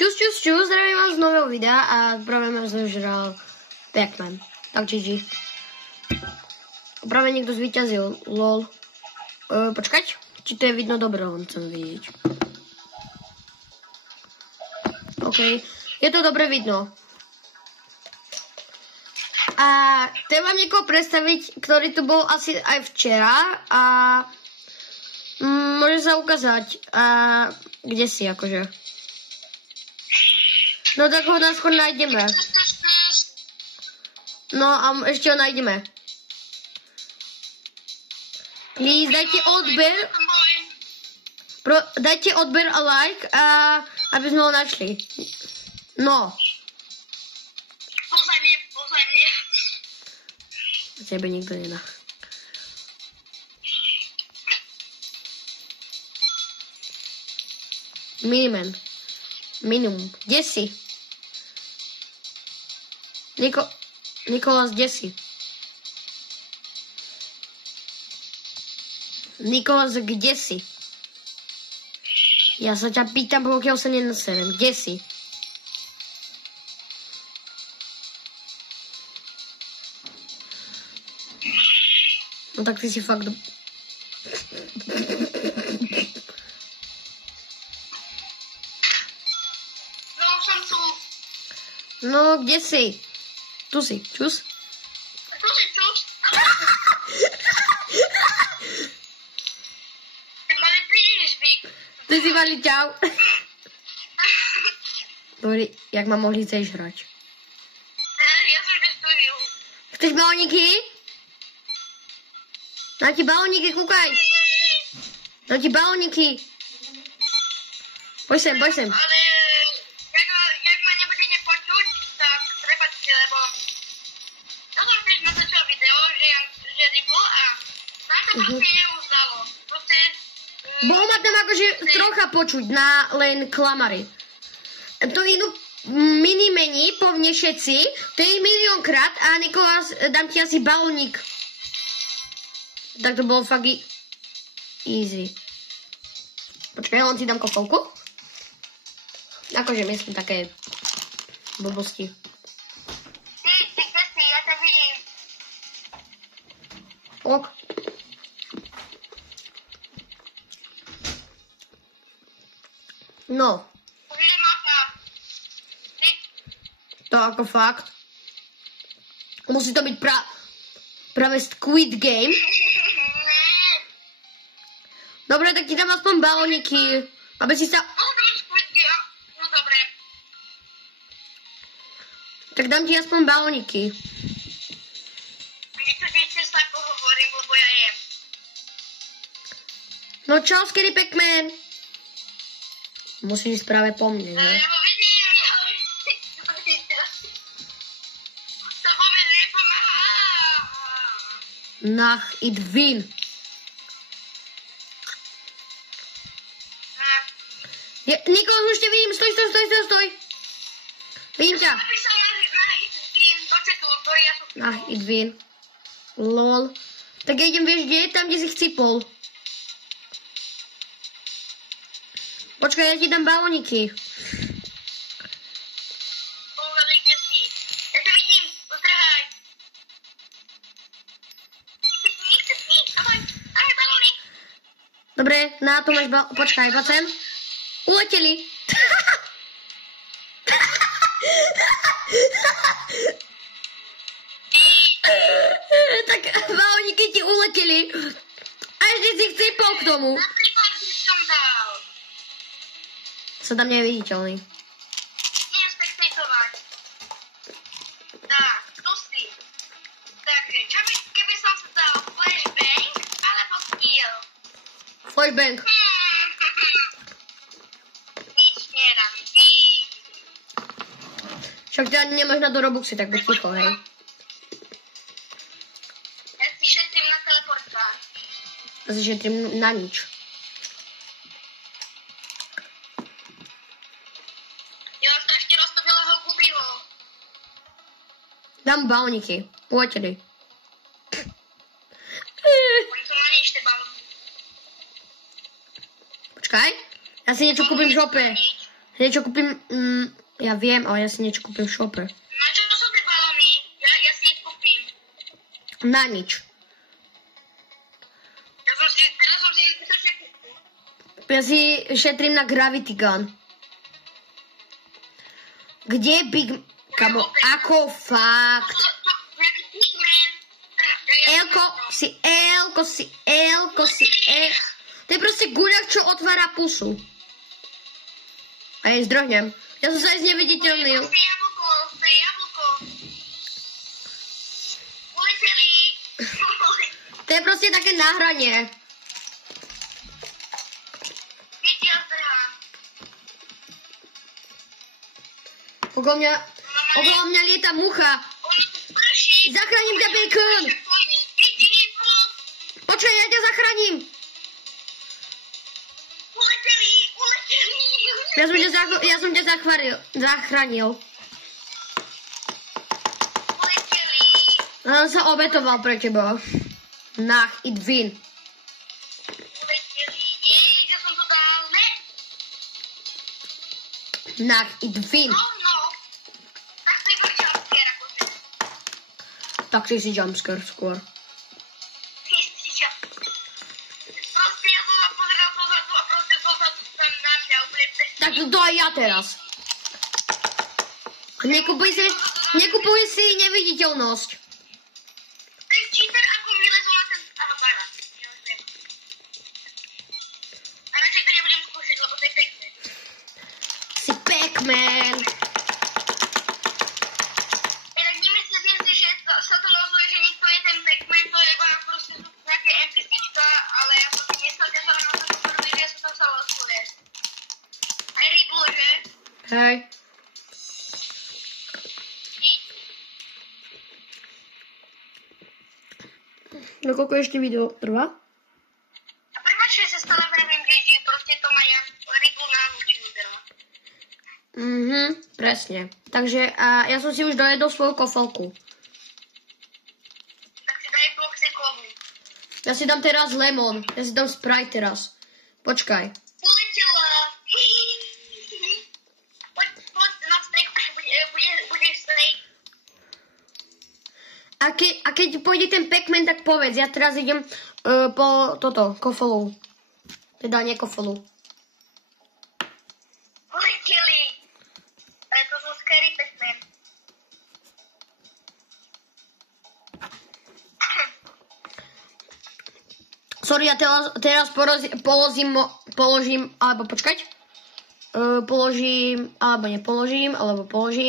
Čus, zdravím vás z nového videa a práve ma zožral Pac-Man. Tak GG. Práve niekto zvíťazil, lol. Počkať, či to je vidno dobre, len chcem vidieť. OK, je to dobre vidno. A chcem vám niekoho predstaviť, ktorý tu bol asi aj včera a môže sa ukázať, kde si akože. No tak ho nás skôr nájdeme. No a ešte ho nájdeme. Please, dajte odber. Dajte odber a like, aby sme ho našli. No. Pozadne. Tebe nikto nedá. Miniman. Minimum. Kde si? Nikolás, kde si? Nikolás, kde si? Ja sa ťa pýtam, pokiaľ sa nenaserem. Kde si? No tak ty si fakt... No, kde si? Tu si, čus? Tu si, čus? Tak ma neprídeš, Vík. Ty si mali čau. Dobre, jak ma mohli chceš hrať? Ja som v studiu. Chceš balóniky? Na ti balóniky, kúkaj. Na ti balóniky. Poď sem. Ale jak ma nebudete počuť, tak prepáčte, lebo ja som keď natáčal video, že rybol a nám to proste neuznalo. Proste... Bolo ma tam akože trocha počuť na len klamary. To idú minimeni po mne všetci, to je miliónkrát a Nikolás, dám ti asi balónik. Tak to bolo fakt easy. Počkaj, len si dám kofovku. Akože myslím také blbosti. Ty, kde si? Ja ťa vidím. Ok. No. Vidím mapa. To ako fakt. Musí to byť práve Squid Game. Dobre, tak ti dám aspoň balóniky, aby si sa... No dobre. Tak dám ti aspoň balóniky. Vy to viete, sa ako hovorím, lebo ja jem. No čau, Scary Pac-Man. Musíš ísť práve po mne, ne? Ja ho vidím. To vôbec nepomáha. Nach it win. Nikolás, už ťa vidím, stoj. Vidím ťa. Napísal na Itvin, do četu, do jasu. Nach it win. Lol. Tak ja idem, vieš, kde? Tam, kde si chcipol. Počkaj, ja ti dám balóniky. Povedali, kde si. Ja ťa vidím, pozdrhaj. Ahoj, balóny. Dobre, na to máš počkaj, poď sem. Uleteli. Tak balóniky ti uleteli. A ešte si chcipol k tomu. Napríklad by som dal. Sa tam neviditeľný. Idem spektatovať. Tak, tu si. Takže, čo by, keby som si dal flashbang, alebo skill? Flashbang. Nič nedám. Však ty ani nemáš na to Robuxy, tak buď ticho, hej. Ja si šetrím na teleportách. Ja si šetrím na nič. Ja mám strašne roztobilého Gubiho. Dám balóniky. Uleteli. Oni sú na nič, tie balóny. Počkaj. Ja si niečo kúpim v šope. Niečo kúpim, ja viem, ale ja si niečo kúpim v šope. Na čo sú tie balóny? Ja si ich kúpim. Na nič. Teraz som si zbytočne kúpil. Ja si šetrím na Gravity Gun. Kde je Big... Kamo, ako fakt? Elko. To je proste guľak, čo otvára pusu. A jej zdrohnem. Ja som sa aj zneviditeľnil. To je jablko. Uleteli. To je proste také nahranie. Viete, ja zdrhám. Okolo mňa lieta mucha. Ono prší. Zachránim ťa, Bacon. Počkaj, ja ťa zachránim. Uleteli. Ja som ťa zachránil. Uleteli. Ja som sa obetoval pre teba. Nach, it win. Uleteli. Ja som to dal. Ne. Nach, it win. No. Tak si go jumpscare akože. Tak si jumpscare skôr. Proste ja som sa pozeral dozadu a proste dozadu tam na mňa úplne Tak to aj ja teraz. Nekupuj si neviditeľnosť. Ten cheater ako vylezol na ten... Aha, bara. A radšej to nebudem skúšať, lebo to je pekné. Si Pac-Man. Inak nemyslíte si, že sa to rozhoduje, že niekto je ten Pac-Man, to je iba proste sú nejaké NPCčka, ale ja som si myslel, že sa na to prvý, že sa to rozhoduje. Aj Ribble, že? Hej. No koľko ešte video trvá? A prepáč, že sa stále vravím, že proste to ma ja Ribble naučil teraz. Presne. Takže ja som si už dojedol svoju kofolku. Tak si daj boxikovu. Ja si dám teraz lemon. Ja si dám Sprite teraz. Počkaj. Uletela. Poď na strechu, budeš strechu. A keď pôjde ten Pac-Man, tak povedz. Ja teraz idem po kofolu. Teda nie kofolu. Uleteli. Ale to sú scary Pac-Man. Sorry, ja teraz položím, alebo počkať. Položím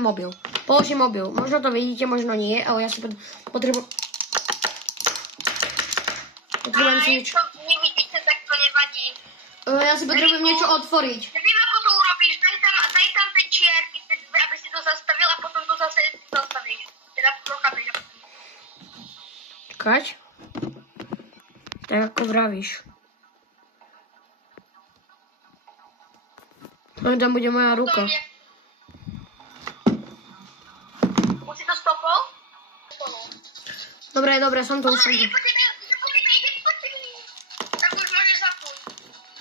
mobil. Položím mobil. Možno to vidíte, možno nie, ale ja si potrebujem si niečo. Ak to nevidíte, tak to nevadí. Ja si potrebujem niečo otvoriť. Neviem, ako to urobíš. Daj tam tie čiarky, aby si to zastavil a potom to zase zastavíš. Teda prochápeš. Čakať. Tak ako vravíš. No tam bude moja ruka. Už si to stopol? Dobre, som tu. Tak už môžeš zapnúť.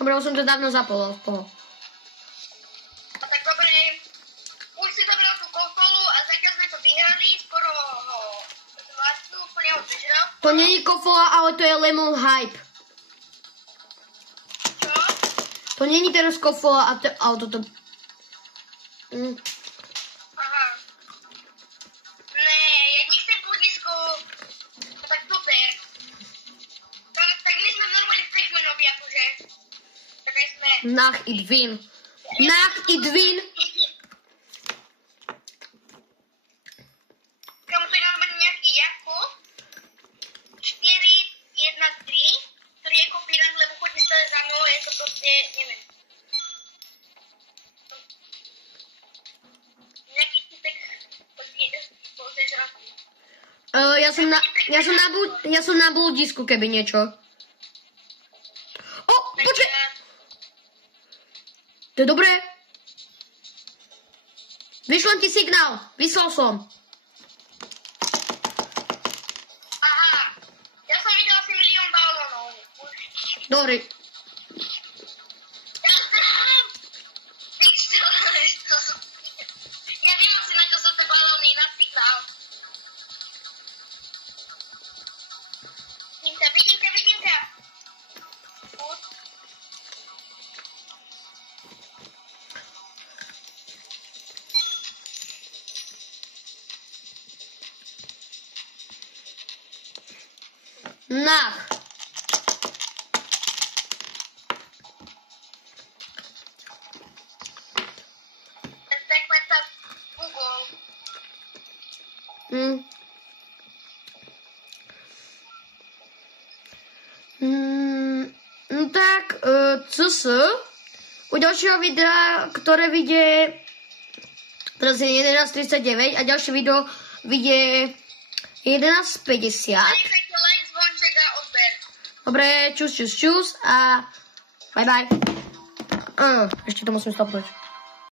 Dobre, už som to dávno zapol. A tak dobre. Už si dobral tú kofolu a zatiaľ sme to vyhrali. Skoro vlastnú úplne ho vyžral. To nie je kofola, ale to je lemon hype. Čo? To nie je teraz kofola, ale toto... Aha. Ne, ja nechcem bludisko. Tak super. Tak my sme normálne v Pac-Manovi, akože. Tak aj sme. Nach it win. Kamu to je normálne nejaký Jako 413, ktorý je kopírant, lebo chodí stále za mnou, je to proste, neviem. Nejaký typek chodí zrazu. Ja som na bludisku, keby niečo. O, počkaj. To je dobré. Vyšlem ti signál. Vyslal som. Aha, ja som videl asi 1 000 000 balónov. Dobre. Ja zdrhám. Ty čo? Nach. Ten segment sa Google. No tak, CS. U ďalšieho videa, ktoré vyjde teraz je 11:39 a ďalšie video vyjde 11:50. Like, zvonček a odber. Dobre, čus a bye bye. Ešte to musím stopnúť.